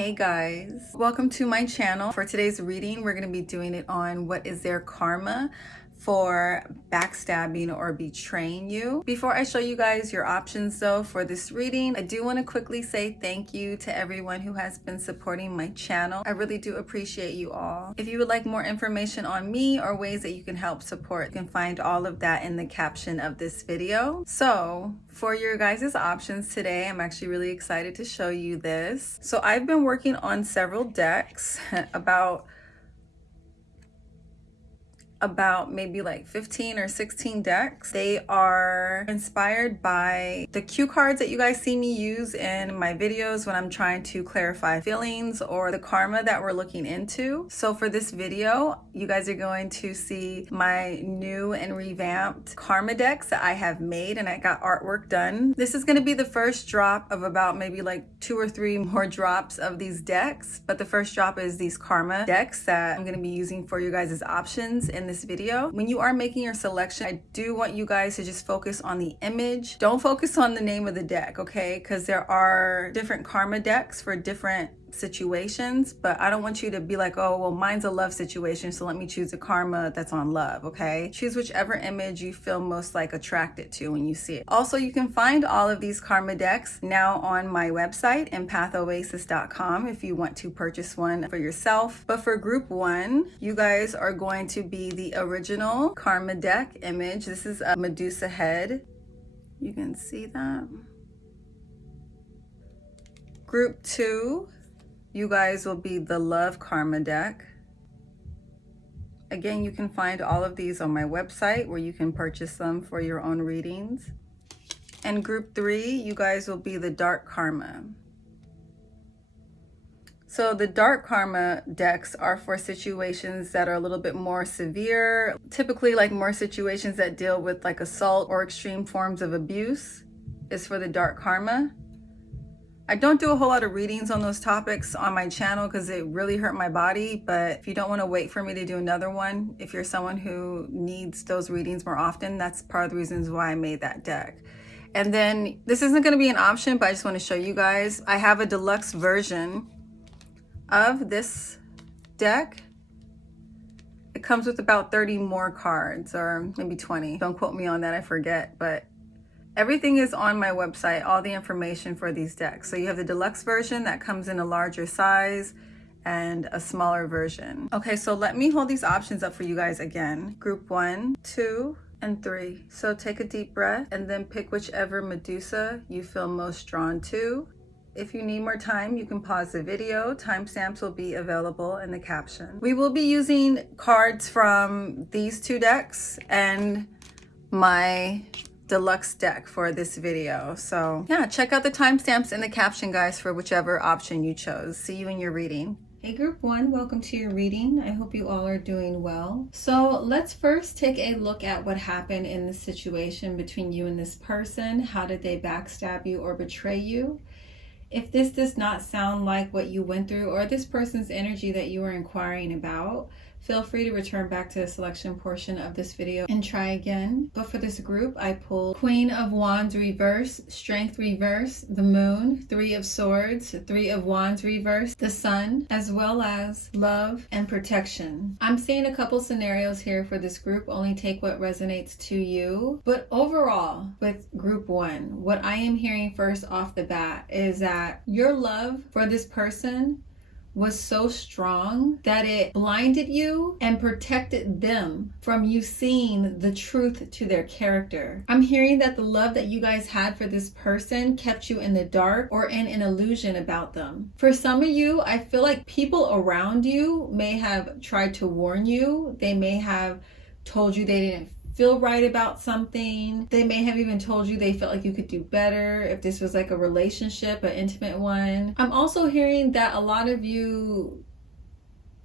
Hey guys, welcome to my channel. For today's reading, we're going to be doing it on what is their karma for backstabbing or betraying you. Before I show you guys your options though for this reading, I do want to quickly say thank you to everyone who has been supporting my channel. I really do appreciate you all. If you would like more information on me or ways that you can help support, you can find all of that in the caption of this video. So for your guys' options today, I'm actually really excited to show you this. So I've been working on several decks, about maybe like 15 or 16 decks. They are inspired by the cue cards that you guys see me use in my videos when I'm trying to clarify feelings or the karma that we're looking into. So for this video, you guys are going to see my new and revamped karma decks that I have made, and I got artwork done. This is going to be the first drop of about maybe like 2 or 3 more drops of these decks, but the first drop is these karma decks that I'm going to be using for you guys' options in this video. When you are making your selection, I do want you guys to just focus on the image. Don't focus on the name of the deck, okay? Because there are different karma decks for different situations, but I don't want you to be like, oh, well, mine's a love situation, so let me choose a karma that's on love, okay? Choose whichever image you feel most like attracted to when you see it. Also, you can find all of these karma decks now on my website, EmpathOasis.com, if you want to purchase one for yourself. But for group 1, you guys are going to be the original karma deck image. This is a Medusa head. You can see that. Group 2, you guys will be the love karma deck. Again, you can find all of these on my website where you can purchase them for your own readings. And group 3, you guys will be the dark karma. So the dark karma decks are for situations that are a little bit more severe, typically like more situations that deal with like assault or extreme forms of abuse is for the dark karma. I don't do a whole lot of readings on those topics on my channel because it really hurt my body, but if you don't want to wait for me to do another one, if you're someone who needs those readings more often, that's part of the reasons why I made that deck. And then this isn't going to be an option, but I just want to show you guys. I have a deluxe version of this deck. It comes with about 30 more cards, or maybe 20. Don't quote me on that, I forget, but everything is on my website, all the information for these decks. So you have the deluxe version that comes in a larger size and a smaller version. Okay, so let me hold these options up for you guys again. Group 1, 2, and 3. So take a deep breath and then pick whichever Medusa you feel most drawn to. If you need more time, you can pause the video. Timestamps will be available in the caption. We will be using cards from these 2 decks and my deluxe deck for this video. So yeah, check out the timestamps in the caption, guys, for whichever option you chose. See you in your reading. Hey group 1, welcome to your reading. I hope you all are doing well. So let's first take a look at what happened in the situation between you and this person. How did they backstab you or betray you? If this does not sound like what you went through or this person's energy that you were inquiring about, feel free to return back to the selection portion of this video and try again. But for this group, I pulled Queen of Wands reverse, Strength reverse, the Moon, 3 of Swords, 3 of Wands reverse, the Sun, as well as Love and Protection. I'm seeing a couple scenarios here for this group. Only take what resonates to you. But overall, with group 1, what I am hearing first off the bat is that your love for this person was so strong that it blinded you and protected them from you seeing the truth to their character. I'm hearing that the love that you guys had for this person kept you in the dark or in an illusion about them. For some of you, I feel like people around you may have tried to warn you. They may have told you they didn't feel right about something. They may have even told you they felt like you could do better if this was like a relationship, an intimate one. I'm also hearing that a lot of you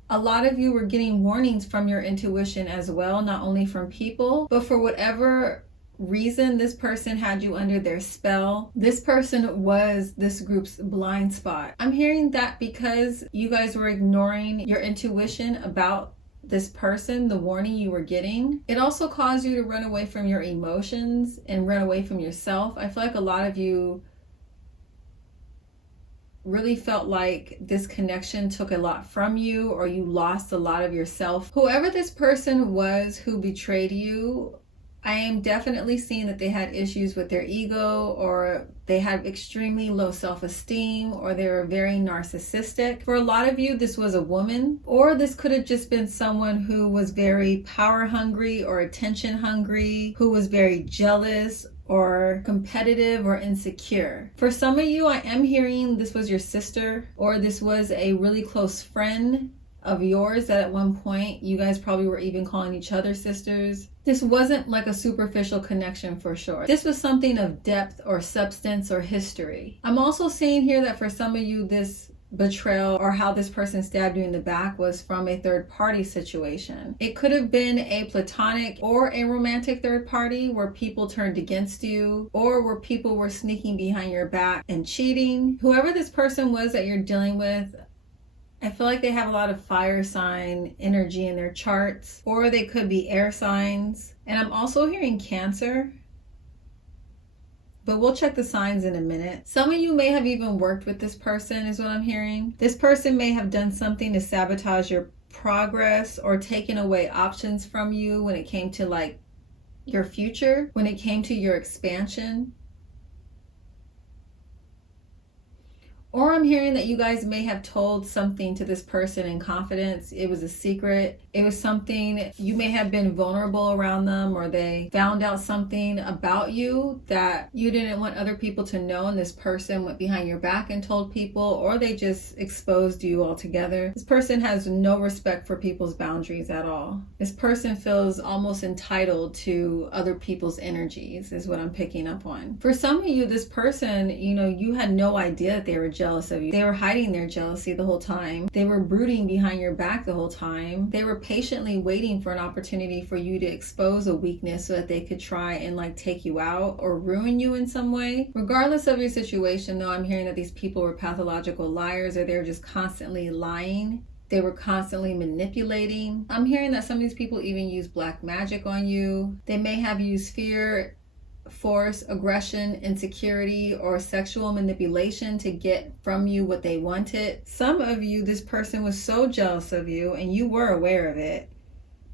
were getting warnings from your intuition as well, not only from people, but for whatever reason this person had you under their spell. This person was this group's blind spot. I'm hearing that because you guys were ignoring your intuition about this person, the warning you were getting, it also caused you to run away from your emotions and run away from yourself. I feel like a lot of you really felt like this connection took a lot from you, or you lost a lot of yourself. Whoever this person was who betrayed you, I am definitely seeing that they had issues with their ego, or they had extremely low self-esteem, or they were very narcissistic. For a lot of you, this was a woman, or this could have just been someone who was very power hungry or attention hungry, who was very jealous or competitive or insecure. For some of you, I am hearing this was your sister, or this was a really close friend of yours that at one point you guys probably were even calling each other sisters. This wasn't like a superficial connection for sure. This was something of depth or substance or history. I'm also seeing here that for some of you, this betrayal or how this person stabbed you in the back was from a third party situation. It could have been a platonic or a romantic third party where people turned against you, or where people were sneaking behind your back and cheating. Whoever this person was that you're dealing with, I feel like they have a lot of fire sign energy in their charts, or they could be air signs. And I'm also hearing Cancer, but we'll check the signs in a minute. Some of you may have even worked with this person is what I'm hearing. This person may have done something to sabotage your progress or taken away options from you when it came to like your future, when it came to your expansion. Or I'm hearing that you guys may have told something to this person in confidence. It was a secret. It was something, you may have been vulnerable around them, or they found out something about you that you didn't want other people to know, and this person went behind your back and told people, or they just exposed you altogether. This person has no respect for people's boundaries at all. This person feels almost entitled to other people's energies is what I'm picking up on. For some of you, this person, you had no idea that they were jealous of you. They were hiding their jealousy the whole time. They were brooding behind your back the whole time. They were patiently waiting for an opportunity for you to expose a weakness so that they could try and take you out or ruin you in some way. Regardless of your situation, though, I'm hearing that these people were pathological liars, or they were just constantly lying. They were constantly manipulating. I'm hearing that some of these people even use black magic on you. They may have used fear, force, aggression, insecurity, or sexual manipulation to get from you what they wanted. Some of you, this person was so jealous of you, and you were aware of it,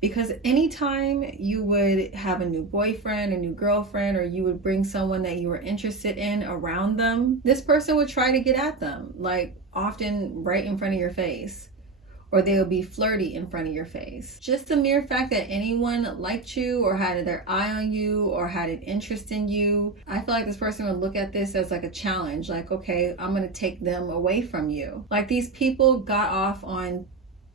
because anytime you would have a new boyfriend, a new girlfriend, or you would bring someone that you were interested in around them, this person would try to get at them, often right in front of your face. Or they would be flirty in front of your face. Just the mere fact that anyone liked you, or had their eye on you, or had an interest in you, I feel like this person would look at this as a challenge. Okay, I'm going to take them away from you. These people got off on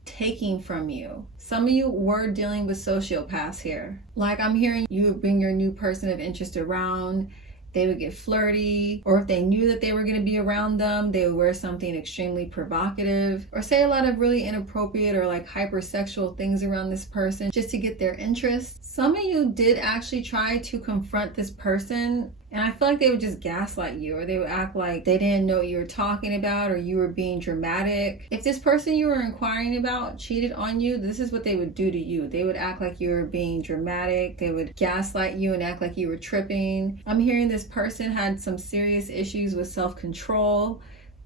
taking from you. Some of you were dealing with sociopaths here. I'm hearing you would bring your new person of interest around. They would get flirty, or if they knew that they were going to be around them, they would wear something extremely provocative, or say a lot of really inappropriate or hypersexual things around this person just to get their interest. Some of you did actually try to confront this person, and I feel like they would just gaslight you, or they would act like they didn't know what you were talking about, or you were being dramatic. If this person you were inquiring about cheated on you, this is what they would do to you. They would act like you were being dramatic. They would gaslight you and act like you were tripping. I'm hearing this person had some serious issues with self-control.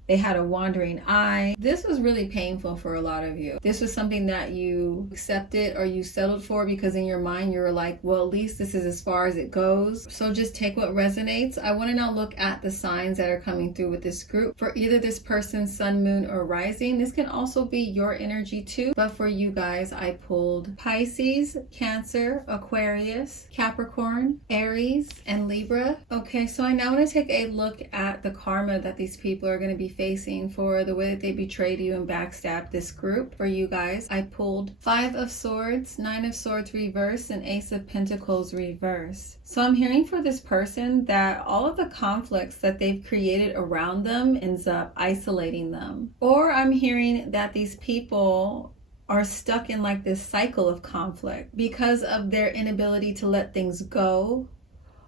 They had a wandering eye. This was really painful for a lot of you. This was something that you accepted or you settled for because in your mind you were like, well, at least this is as far as it goes. So just take what resonates. I want to now look at the signs that are coming through with this group. For either this person's sun, moon, or rising. This can also be your energy too. But for you guys, I pulled Pisces, Cancer, Aquarius, Capricorn, Aries, and Libra. Okay, so I now want to take a look at the karma that these people are going to be facing for the way that they betrayed you and backstabbed this group. For you guys, I pulled 5 of Swords, 9 of Swords reverse, and Ace of Pentacles reverse. So I'm hearing for this person that all of the conflicts that they've created around them ends up isolating them. Or I'm hearing that these people are stuck in this cycle of conflict because of their inability to let things go,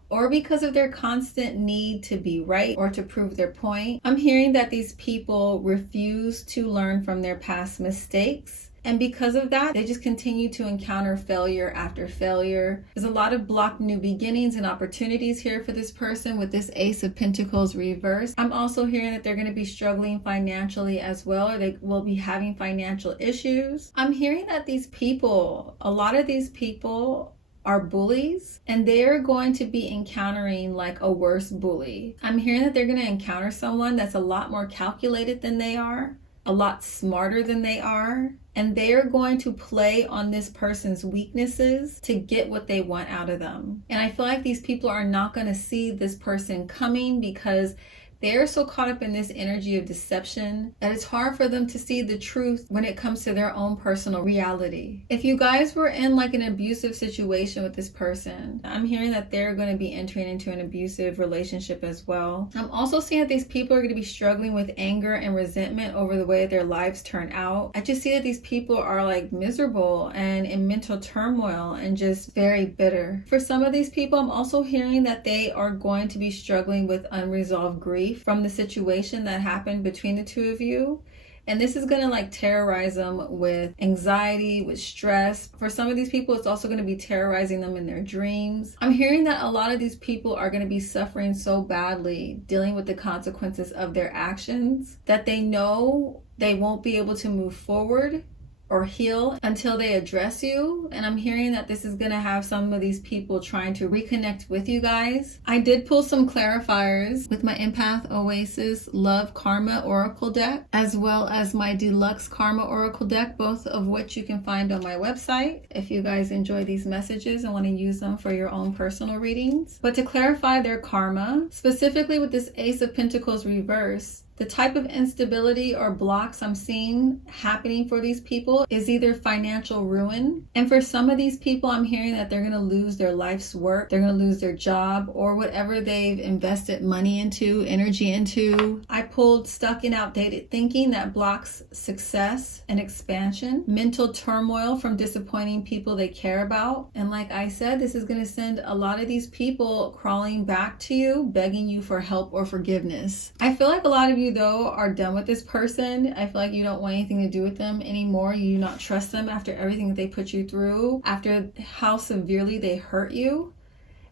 or because of their constant need to be right or to prove their point. I'm hearing that these people refuse to learn from their past mistakes. And because of that, they just continue to encounter failure after failure. There's a lot of blocked new beginnings and opportunities here for this person with this Ace of Pentacles reversed. I'm also hearing that they're going to be struggling financially as well, or they will be having financial issues. I'm hearing that these people, a lot of these people are bullies, and they're going to be encountering like a worse bully. I'm hearing that they're going to encounter someone that's a lot more calculated than they are, a lot smarter than they are, and they're going to play on this person's weaknesses to get what they want out of them. And I feel like these people are not going to see this person coming because they're so caught up in this energy of deception that it's hard for them to see the truth when it comes to their own personal reality. If you guys were in like an abusive situation with this person, I'm hearing that they're going to be entering into an abusive relationship as well. I'm also seeing that these people are going to be struggling with anger and resentment over the way their lives turn out. I just see that these people are like miserable and in mental turmoil and just very bitter. For some of these people, I'm also hearing that they are going to be struggling with unresolved grief from the situation that happened between the two of you. And this is going to like terrorize them with anxiety, with stress. For some of these people, it's also going to be terrorizing them in their dreams. I'm hearing that a lot of these people are going to be suffering so badly, dealing with the consequences of their actions, that they know they won't be able to move forward or heal until they address you. And I'm hearing that this is going to have some of these people trying to reconnect with you guys. I did pull some clarifiers with my EmpathOasis Love Karma Oracle deck, as well as my Deluxe Karma Oracle deck, both of which you can find on my website if you guys enjoy these messages and want to use them for your own personal readings. But to clarify their karma, specifically with this Ace of Pentacles reverse, the type of instability or blocks I'm seeing happening for these people is either financial ruin. And for some of these people, I'm hearing that they're going to lose their life's work. They're going to lose their job or whatever they've invested money into, energy into. I pulled stuck in outdated thinking that blocks success and expansion, mental turmoil from disappointing people they care about. And like I said, this is going to send a lot of these people crawling back to you, begging you for help or forgiveness. I feel like a lot of you though are done with this person. I feel like you don't want anything to do with them anymore. You do not trust them after everything that they put you through, after how severely they hurt you.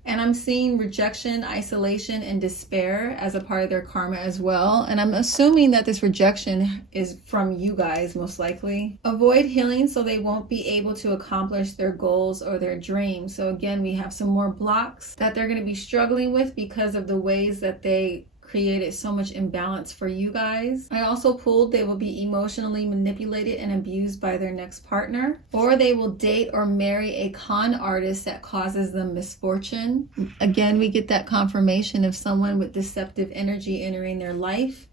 And I'm seeing rejection, isolation, and despair as a part of their karma as well. And I'm assuming that this rejection is from you guys, most likely. Avoid healing so they won't be able to accomplish their goals or their dreams. So again, we have some more blocks that they're going to be struggling with because of the ways that they created so much imbalance for you guys. I also pulled they will be emotionally manipulated and abused by their next partner, or they will date or marry a con artist that causes them misfortune. Again, we get that confirmation of someone with deceptive energy entering their life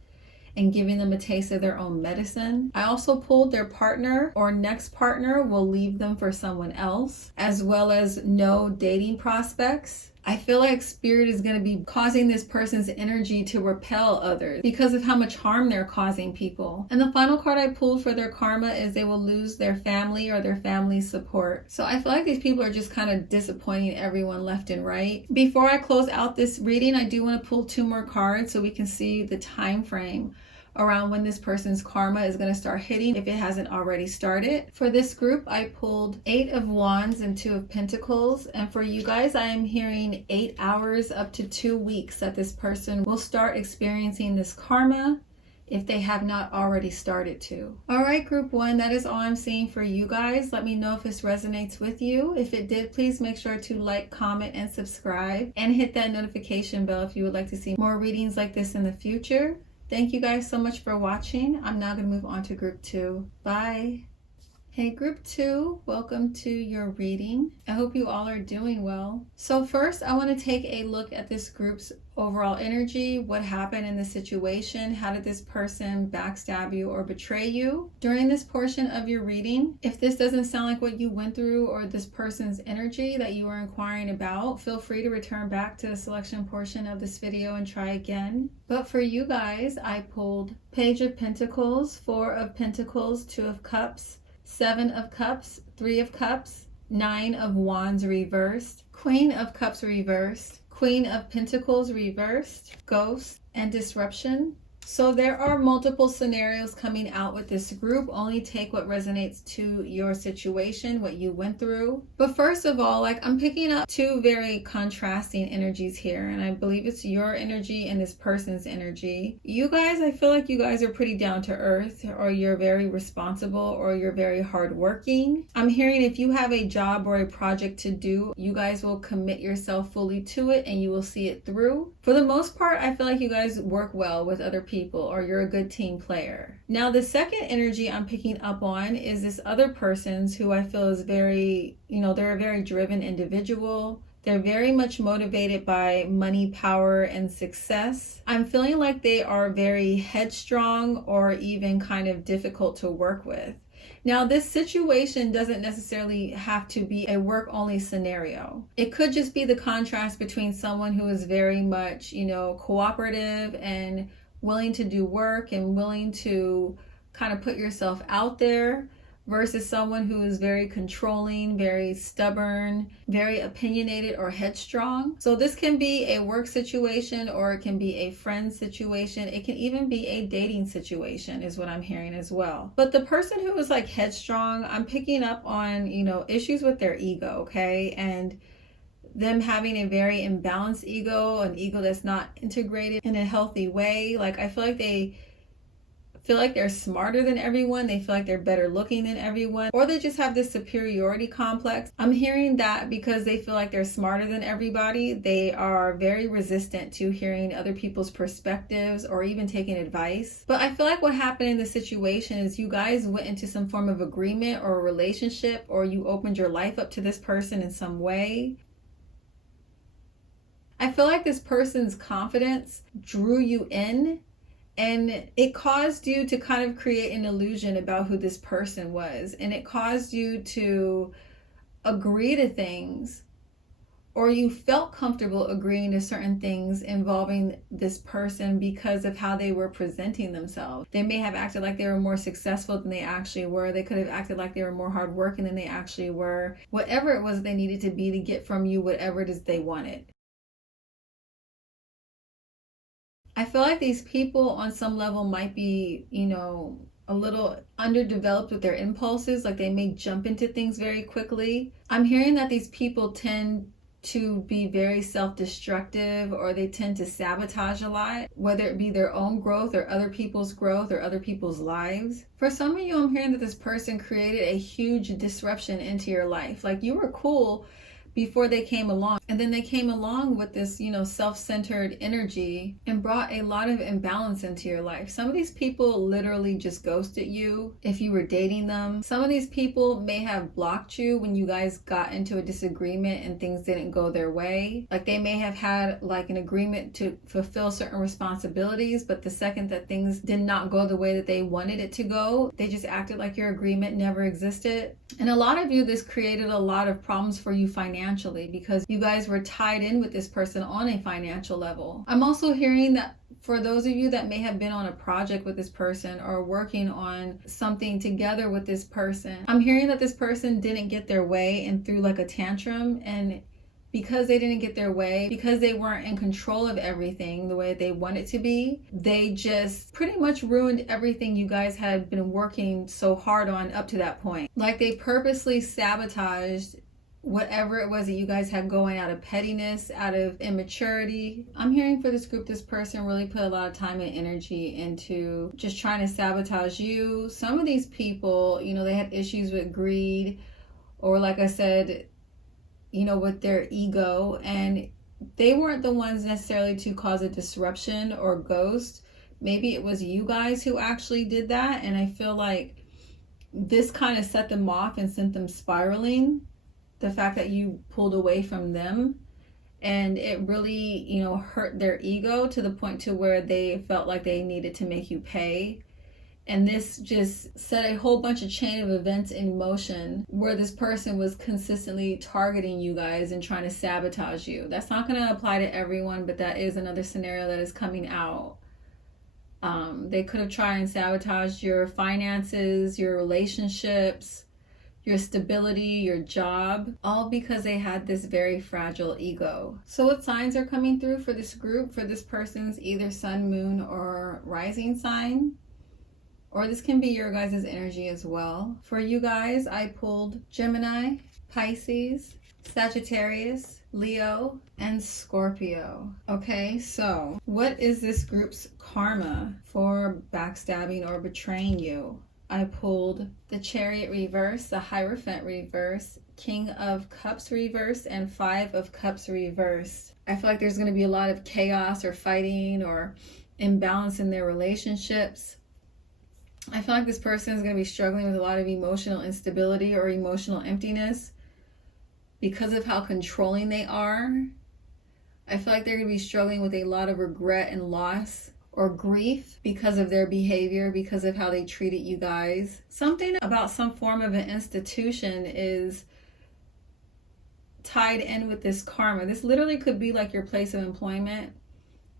and giving them a taste of their own medicine. I also pulled their partner or next partner will leave them for someone else, as well as no dating prospects. I feel like Spirit is going to be causing this person's energy to repel others because of how much harm they're causing people. And the final card I pulled for their karma is they will lose their family or their family's support. So I feel like these people are just kind of disappointing everyone left and right. Before I close out this reading, I do want to pull 2 more cards so we can see the time frame around when this person's karma is going to start hitting if it hasn't already started. For this group, I pulled 8 of Wands and 2 of Pentacles. And for you guys, I am hearing 8 hours up to 2 weeks that this person will start experiencing this karma if they have not already started to. All right, group 1, that is all I'm seeing for you guys. Let me know if this resonates with you. If it did, please make sure to like, comment, and subscribe, and hit that notification bell if you would like to see more readings like this in the future. Thank you guys so much for watching. I'm now going to move on to group 2. Bye. Hey group 2, welcome to your reading. I hope you all are doing well. So first, I want to take a look at this group's overall energy. What happened in the situation? How did this person backstab you or betray you? During this portion of your reading, if this doesn't sound like what you went through or this person's energy that you were inquiring about, feel free to return back to the selection portion of this video and try again. But for you guys, I pulled Page of Pentacles, 4 of Pentacles, 2 of Cups, 7 of Cups, 3 of Cups, 9 of Wands reversed, Queen of Cups reversed, Queen of Pentacles reversed, Ghost and Disruption, So there are multiple scenarios coming out with this group. Only take what resonates to your situation, what you went through. But first of all, like, I'm picking up two very contrasting energies here, and I believe it's your energy and this person's energy. You guys, I feel like you guys are pretty down to earth, or you're very responsible, or you're very hardworking. I'm hearing if you have a job or a project to do, you guys will commit yourself fully to it and you will see it through. For the most part, I feel like you guys work well with other people, or you're a good team player. Now, the second energy I'm picking up on is this other person's, who I feel is very, they're a very driven individual. They're very much motivated by money, power, and success. I'm feeling like they are very headstrong or even kind of difficult to work with. Now, this situation doesn't necessarily have to be a work-only scenario. It could just be the contrast between someone who is very much, cooperative and willing to do work and willing to kind of put yourself out there, versus someone who is very controlling, very stubborn, very opinionated, or headstrong. So this can be a work situation, or it can be a friend situation. It can even be a dating situation, is what I'm hearing as well. But the person who is like headstrong, I'm picking up on, issues with their ego, okay? And them having a very imbalanced ego, an ego that's not integrated in a healthy way. Like, I feel like they feel like they're smarter than everyone. They feel like they're better looking than everyone, or they just have this superiority complex. I'm hearing that because they feel like they're smarter than everybody, they are very resistant to hearing other people's perspectives or even taking advice. But I feel like what happened in this situation is you guys went into some form of agreement or a relationship, or you opened your life up to this person in some way. I feel like this person's confidence drew you in, and it caused you to kind of create an illusion about who this person was. And it caused you to agree to things, or you felt comfortable agreeing to certain things involving this person because of how they were presenting themselves. They may have acted like they were more successful than they actually were. They could have acted like they were more hardworking than they actually were. Whatever it was they needed to be to get from you whatever it is they wanted. I feel like these people on some level might be, a little underdeveloped with their impulses. Like, they may jump into things very quickly. I'm hearing that these people tend to be very self-destructive, or they tend to sabotage a lot, whether it be their own growth or other people's growth or other people's lives. For some of you, I'm hearing that this person created a huge disruption into your life. Like, you were cool before they came along, and then they came along with this, self-centered energy and brought a lot of imbalance into your life. Some of these people literally just ghosted you if you were dating them. Some of these people may have blocked you when you guys got into a disagreement and things didn't go their way. Like, they may have had like an agreement to fulfill certain responsibilities, but the second that things did not go the way that they wanted it to go, they just acted like your agreement never existed. And a lot of you, this created a lot of problems for you financially, because you guys were tied in with this person on a financial level. I'm also hearing that for those of you that may have been on a project with this person or working on something together with this person, I'm hearing that this person didn't get their way and threw like a tantrum, and because they didn't get their way, because they weren't in control of everything the way they wanted to be, they just pretty much ruined everything you guys had been working so hard on up to that point. Like, they purposely sabotaged whatever it was that you guys had going out of pettiness, out of immaturity. I'm hearing for this group, this person really put a lot of time and energy into just trying to sabotage you. Some of these people, they had issues with greed, or like I said, with their ego, and they weren't the ones necessarily to cause a disruption or ghost. Maybe it was you guys who actually did that, and I feel like this kind of set them off and sent them spiraling. The fact that you pulled away from them, and it really, hurt their ego to the point to where they felt like they needed to make you pay. And this just set a whole bunch of chain of events in motion where this person was consistently targeting you guys and trying to sabotage you. That's not going to apply to everyone, but that is another scenario that is coming out. They could have tried and sabotaged your finances, your relationships, your stability, your job, all because they had this very fragile ego. So what signs are coming through for this group, for this person's either sun, moon, or rising sign? Or this can be your guys' energy as well. For you guys, I pulled Gemini, Pisces, Sagittarius, Leo, and Scorpio. Okay, so what is this group's karma for backstabbing or betraying you? I pulled the Chariot reverse, the Hierophant reverse, King of Cups reverse, and Five of Cups reversed. I feel like there's going to be a lot of chaos or fighting or imbalance in their relationships. I feel like this person is going to be struggling with a lot of emotional instability or emotional emptiness because of how controlling they are. I feel like they're going to be struggling with a lot of regret and loss or grief because of their behavior, because of how they treated you guys. Something about some form of an institution is tied in with this karma. This literally could be like your place of employment.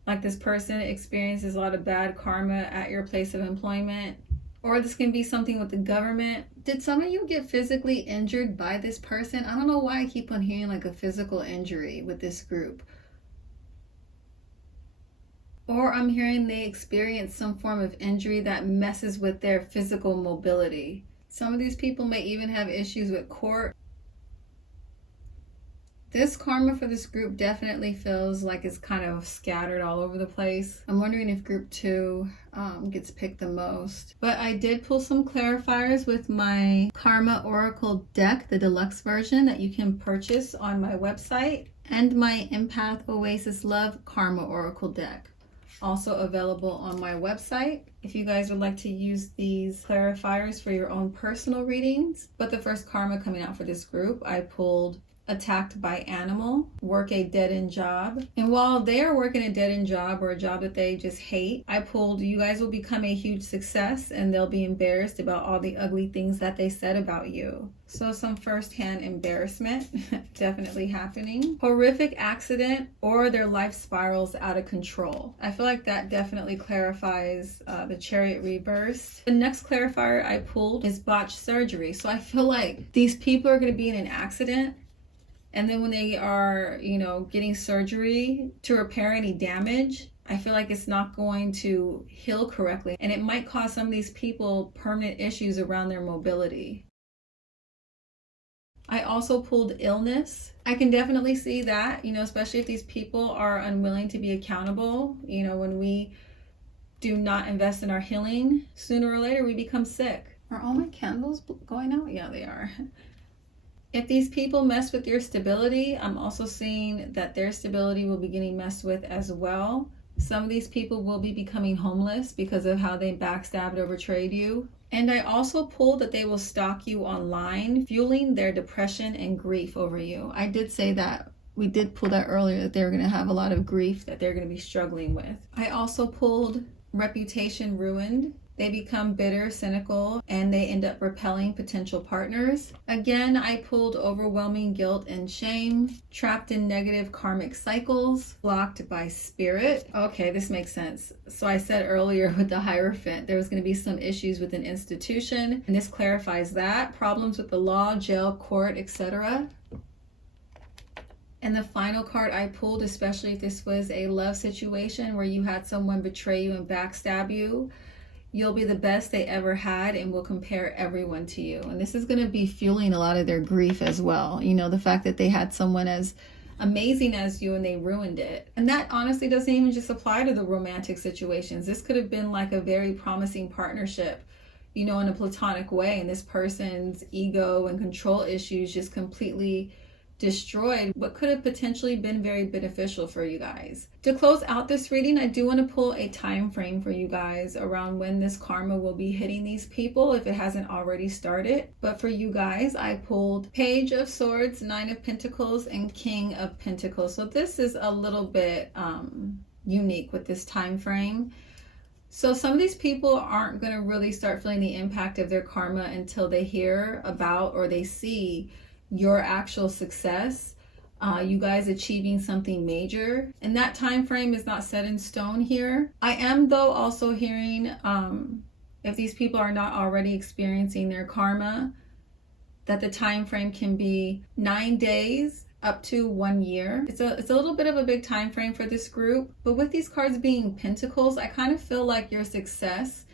Like this person experiences a lot of bad karma at your place of employment. Or this can be something with the government. Did some of you get physically injured by this person? I don't know why I keep on hearing like a physical injury with this group. Or I'm hearing they experience some form of injury that messes with their physical mobility. Some of these people may even have issues with court. This karma for this group definitely feels like it's kind of scattered all over the place. I'm wondering if group 2 gets picked the most. But I did pull some clarifiers with my Karma Oracle deck, the deluxe version that you can purchase on my website, and my EmpathOasis Love Karma Oracle deck, also available on my website if you guys would like to use these clarifiers for your own personal readings. But the first karma coming out for this group, I pulled attacked by animal, work a dead-end job. And while they are working a dead-end job or a job that they just hate, I pulled you guys will become a huge success and they'll be embarrassed about all the ugly things that they said about you. So some first-hand embarrassment definitely happening. Horrific accident, or their life spirals out of control. I feel like that definitely clarifies the Chariot reverse. The next clarifier I pulled is botched surgery. So I feel like these people are going to be in an accident, and then when they are, getting surgery to repair any damage, I feel like it's not going to heal correctly. And it might cause some of these people permanent issues around their mobility. I also pulled illness. I can definitely see that, especially if these people are unwilling to be accountable. When we do not invest in our healing, sooner or later we become sick. Are all my candles going out? Yeah, they are. If these people mess with your stability, I'm also seeing that their stability will be getting messed with as well. Some of these people will be becoming homeless because of how they backstabbed or betrayed you. And I also pulled that they will stalk you online, fueling their depression and grief over you. I did say that. We did pull that earlier, that they're going to have a lot of grief that they're going to be struggling with. I also pulled reputation ruined. They become bitter, cynical, and they end up repelling potential partners. Again, I pulled overwhelming guilt and shame, trapped in negative karmic cycles, blocked by spirit. Okay, this makes sense. So I said earlier with the Hierophant, there was going to be some issues with an institution, and this clarifies that. Problems with the law, jail, court, etc. And the final card I pulled, especially if this was a love situation where you had someone betray you and backstab you, you'll be the best they ever had and will compare everyone to you. And this is going to be fueling a lot of their grief as well. The fact that they had someone as amazing as you and they ruined it. And that honestly doesn't even just apply to the romantic situations. This could have been like a very promising partnership, in a platonic way. And this person's ego and control issues just completely destroyed what could have potentially been very beneficial for you guys. To close out this reading, I do want to pull a time frame for you guys around when this karma will be hitting these people if it hasn't already started. But for you guys, I pulled Page of Swords, Nine of Pentacles, and King of Pentacles. So this is a little bit unique with this time frame. So some of these people aren't going to really start feeling the impact of their karma until they hear about or they see your actual success, you guys achieving something major. And that time frame is not set in stone here. I am though also hearing if these people are not already experiencing their karma, that the time frame can be 9 days up to 1 year. It's a little bit of a big time frame for this group, but with these cards being pentacles, I kind of feel like your success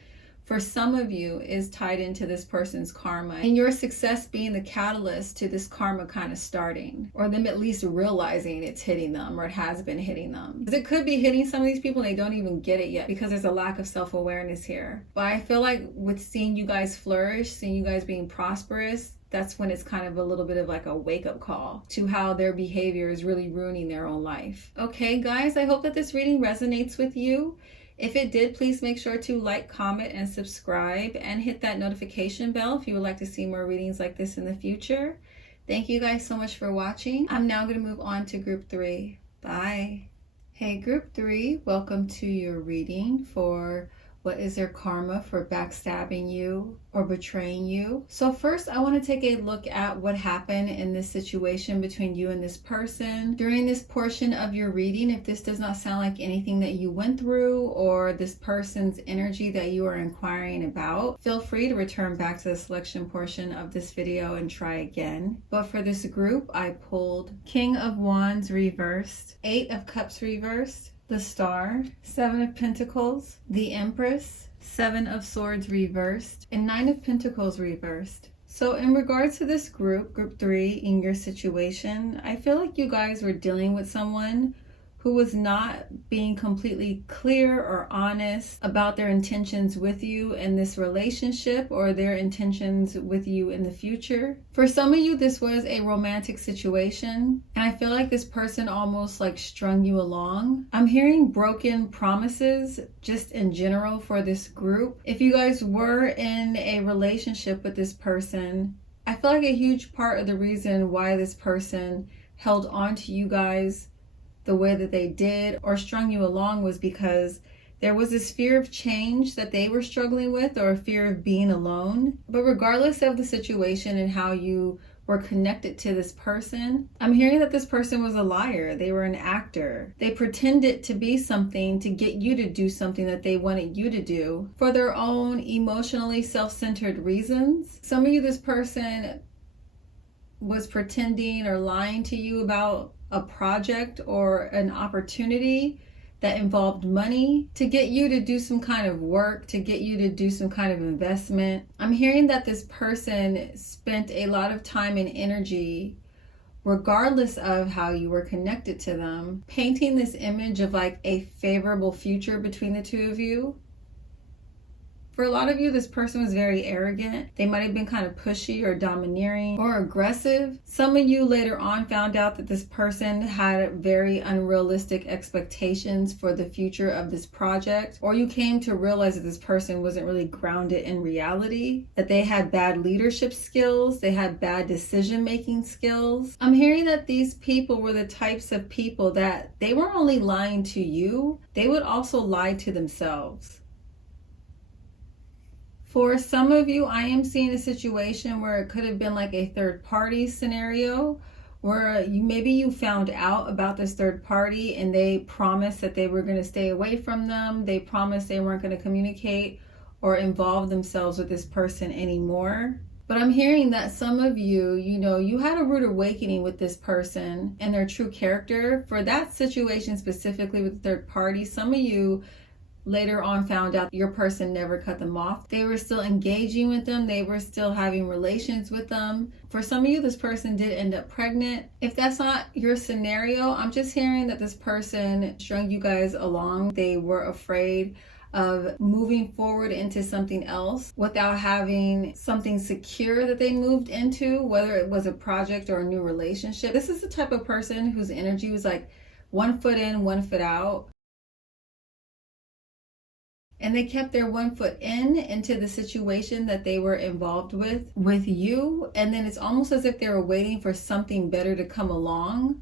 for some of you is tied into this person's karma, and your success being the catalyst to this karma kind of starting, or them at least realizing it's hitting them, or it has been hitting them. Because it could be hitting some of these people and they don't even get it yet because there's a lack of self-awareness here. But I feel like with seeing you guys flourish, seeing you guys being prosperous, that's when it's kind of a little bit of like a wake-up call to how their behavior is really ruining their own life. Okay, guys, I hope that this reading resonates with you. If it did, please make sure to like, comment, and subscribe, and hit that notification bell if you would like to see more readings like this in the future. Thank you guys so much for watching. I'm now going to move on to group 3. Bye. Hey, group 3, welcome to your reading for what is their karma for backstabbing you or betraying you. So first, I want to take a look at what happened in this situation between you and this person. During this portion of your reading, if this does not sound like anything that you went through or this person's energy that you are inquiring about, feel free to return back to the selection portion of this video and try again. But for this group, I pulled King of Wands reversed, 8 of Cups reversed, the Star, 7 of Pentacles, the Empress, 7 of Swords reversed, and 9 of Pentacles reversed. So in regards to this group 3, in your situation, I feel like you guys were dealing with someone who was not being completely clear or honest about their intentions with you in this relationship or their intentions with you in the future. For some of you, this was a romantic situation, and I feel like this person almost like strung you along. I'm hearing broken promises just in general for this group. If you guys were in a relationship with this person, I feel like a huge part of the reason why this person held on to you guys the way that they did or strung you along was because there was this fear of change that they were struggling with, or a fear of being alone. But regardless of the situation and how you were connected to this person, I'm hearing that this person was a liar. They were an actor. They pretended to be something to get you to do something that they wanted you to do for their own emotionally self-centered reasons. Some of you, this person was pretending or lying to you about a project or an opportunity that involved money to get you to do some kind of work, to get you to do some kind of investment. I'm hearing that this person spent a lot of time and energy, regardless of how you were connected to them, painting this image of like a favorable future between the two of you. For a lot of you, this person was very arrogant. They might have been kind of pushy or domineering or aggressive. Some of you later on found out that this person had very unrealistic expectations for the future of this project, or you came to realize that this person wasn't really grounded in reality, that they had bad leadership skills, they had bad decision-making skills. I'm hearing that these people were the types of people that they weren't only lying to you, they would also lie to themselves. For some of you, I am seeing a situation where it could have been like a third party scenario where maybe you found out about this third party and they promised that they were going to stay away from them. They promised they weren't going to communicate or involve themselves with this person anymore. But I'm hearing that some of you, you had a rude awakening with this person and their true character. For that situation specifically with the third party, some of you later on found out your person never cut them off. They were still engaging with them. They were still having relations with them. For some of you, this person did end up pregnant. If that's not your scenario, I'm just hearing that this person strung you guys along. They were afraid of moving forward into something else without having something secure that they moved into, whether it was a project or a new relationship. This is the type of person whose energy was like 1 foot in, 1 foot out. And they kept their 1 foot into the situation that they were involved with you. And then it's almost as if they were waiting for something better to come along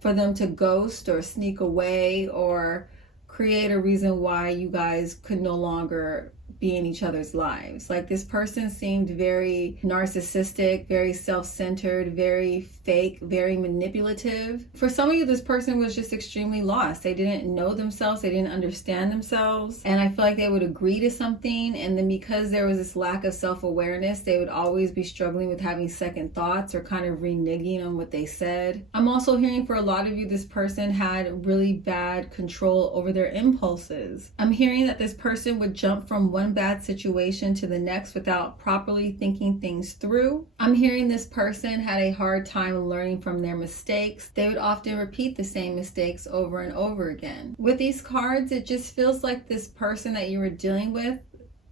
for them to ghost or sneak away or create a reason why you guys could no longer be in each other's lives. Like this person seemed very narcissistic, very self-centered, very fake, very manipulative. For some of you, this person was just extremely lost. They didn't know themselves, they didn't understand themselves, and I feel like they would agree to something, and then because there was this lack of self-awareness, they would always be struggling with having second thoughts or kind of reneging on what they said. I'm also hearing for a lot of you, this person had really bad control over their impulses. I'm hearing that this person would jump from one bad situation to the next without properly thinking things through. I'm hearing this person had a hard time learning from their mistakes. They would often repeat the same mistakes over and over again. With these cards, it just feels like this person that you were dealing with,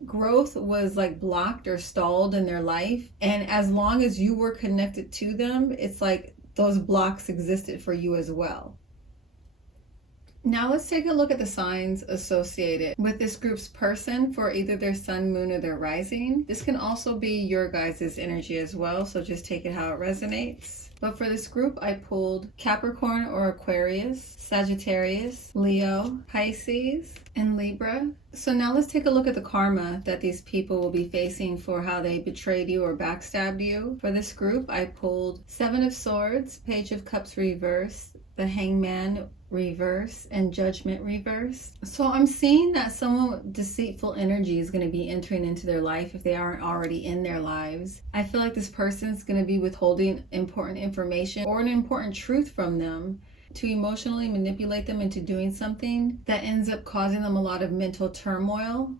growth was like blocked or stalled in their life. And as long as you were connected to them, it's like those blocks existed for you as well. Now let's take a look at the signs associated with this group's person for either their sun, moon, or their rising. This can also be your guys' energy as well, so just take it how it resonates. But for this group, I pulled Capricorn or Aquarius, Sagittarius, Leo, Pisces, and Libra. So now let's take a look at the karma that these people will be facing for how they betrayed you or backstabbed you. For this group, I pulled Seven of Swords, Page of Cups reverse, the Hangman reverse, and Judgment reverse. So I'm seeing that someone with deceitful energy is going to be entering into their life if they aren't already in their lives. I feel like this person is going to be withholding important information or an important truth from them to emotionally manipulate them into doing something that ends up causing them a lot of mental turmoil.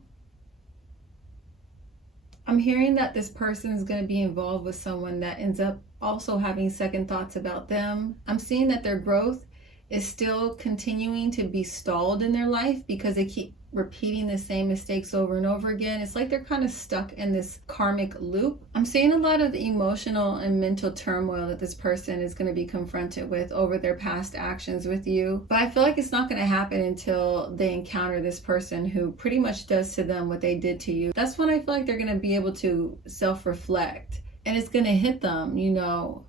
I'm hearing that this person is going to be involved with someone that ends up also having second thoughts about them. I'm seeing that their growth is still continuing to be stalled in their life because they keep repeating the same mistakes over and over again. It's like they're kind of stuck in this karmic loop. I'm seeing a lot of the emotional and mental turmoil that this person is going to be confronted with over their past actions with you. But I feel like it's not going to happen until they encounter this person who pretty much does to them what they did to you. That's when I feel like they're going to be able to self-reflect. And it's going to hit them, you know,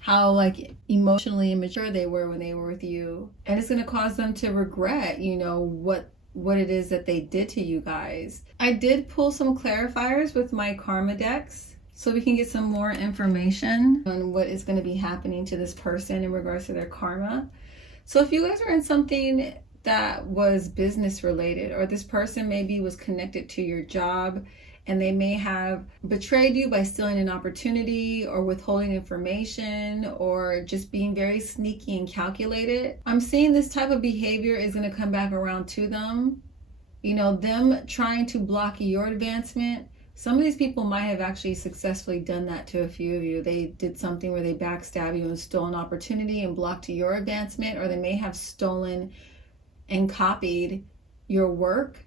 how like emotionally immature they were when they were with you. And it's going to cause them to regret, you know, what it is that they did to you guys. I did pull some clarifiers with my karma decks so we can get some more information on what is going to be happening to this person in regards to their karma. So if you guys are in something that was business related, or this person maybe was connected to your job and they may have betrayed you by stealing an opportunity or withholding information or just being very sneaky and calculated. I'm seeing this type of behavior is going to come back around to them. You know, them trying to block your advancement. Some of these people might have actually successfully done that to a few of you. They did something where they backstab you and stole an opportunity and blocked your advancement, or they may have stolen and copied your work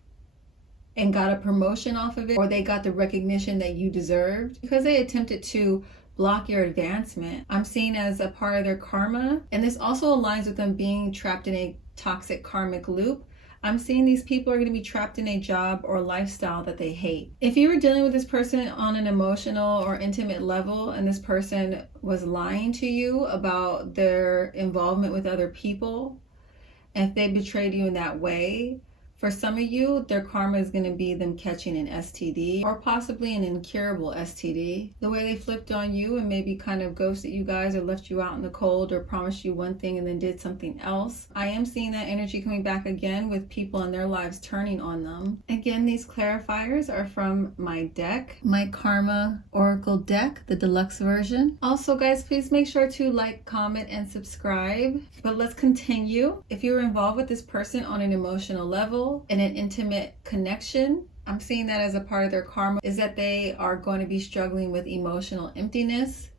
and got a promotion off of it, or they got the recognition that you deserved because they attempted to block your advancement. I'm seeing as a part of their karma, and this also aligns with them being trapped in a toxic karmic loop. I'm seeing these people are going to be trapped in a job or lifestyle that they hate. If you were dealing with this person on an emotional or intimate level and this person was lying to you about their involvement with other people, and if they betrayed you in that way, for some of you, their karma is going to be them catching an STD or possibly an incurable STD. The way they flipped on you and maybe kind of ghosted you guys or left you out in the cold or promised you one thing and then did something else. I am seeing that energy coming back again with people in their lives turning on them. Again, these clarifiers are from my deck, my Karma Oracle deck, the deluxe version. Also, guys, please make sure to like, comment, and subscribe. But let's continue. If you're involved with this person on an emotional level, in an intimate connection, I'm seeing that as a part of their karma is that they are going to be struggling with emotional emptiness.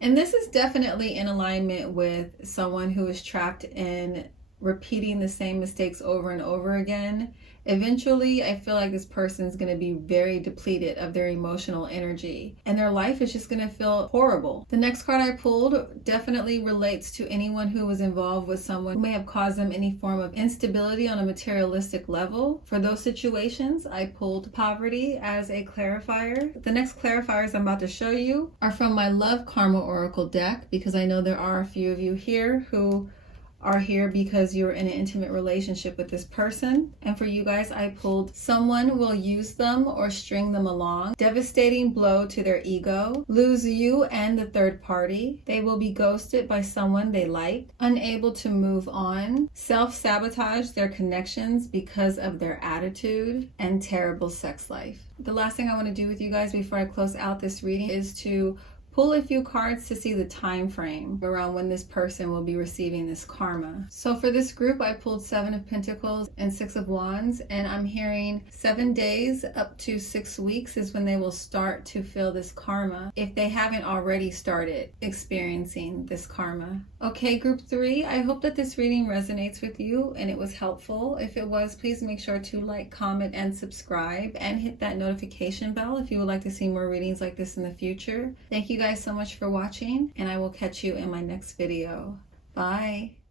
And this is definitely in alignment with someone who is trapped in repeating the same mistakes over and over again. Eventually, I feel like this person is going to be very depleted of their emotional energy and their life is just going to feel horrible. The next card I pulled definitely relates to anyone who was involved with someone who may have caused them any form of instability on a materialistic level. For those situations, I pulled poverty as a clarifier. The next clarifiers I'm about to show you are from my Love Karma Oracle deck because I know there are a few of you here who are here because you're in an intimate relationship with this person. And for you guys, I pulled someone will use them or string them along, devastating blow to their ego, lose you and the third party, they will be ghosted by someone they like, unable to move on, self-sabotage their connections because of their attitude, and terrible sex life. The last thing I want to do with you guys before I close out this reading is to pull a few cards to see the time frame around when this person will be receiving this karma. So for this group, I pulled 7 of Pentacles and 6 of Wands, and I'm hearing 7 days up to 6 weeks is when they will start to feel this karma, if they haven't already started experiencing this karma. Okay, group 3, I hope that this reading resonates with you and it was helpful. If it was, please make sure to like, comment, and subscribe, and hit that notification bell if you would like to see more readings like this in the future. Thank you guys so much for watching, and I will catch you in my next video. Bye.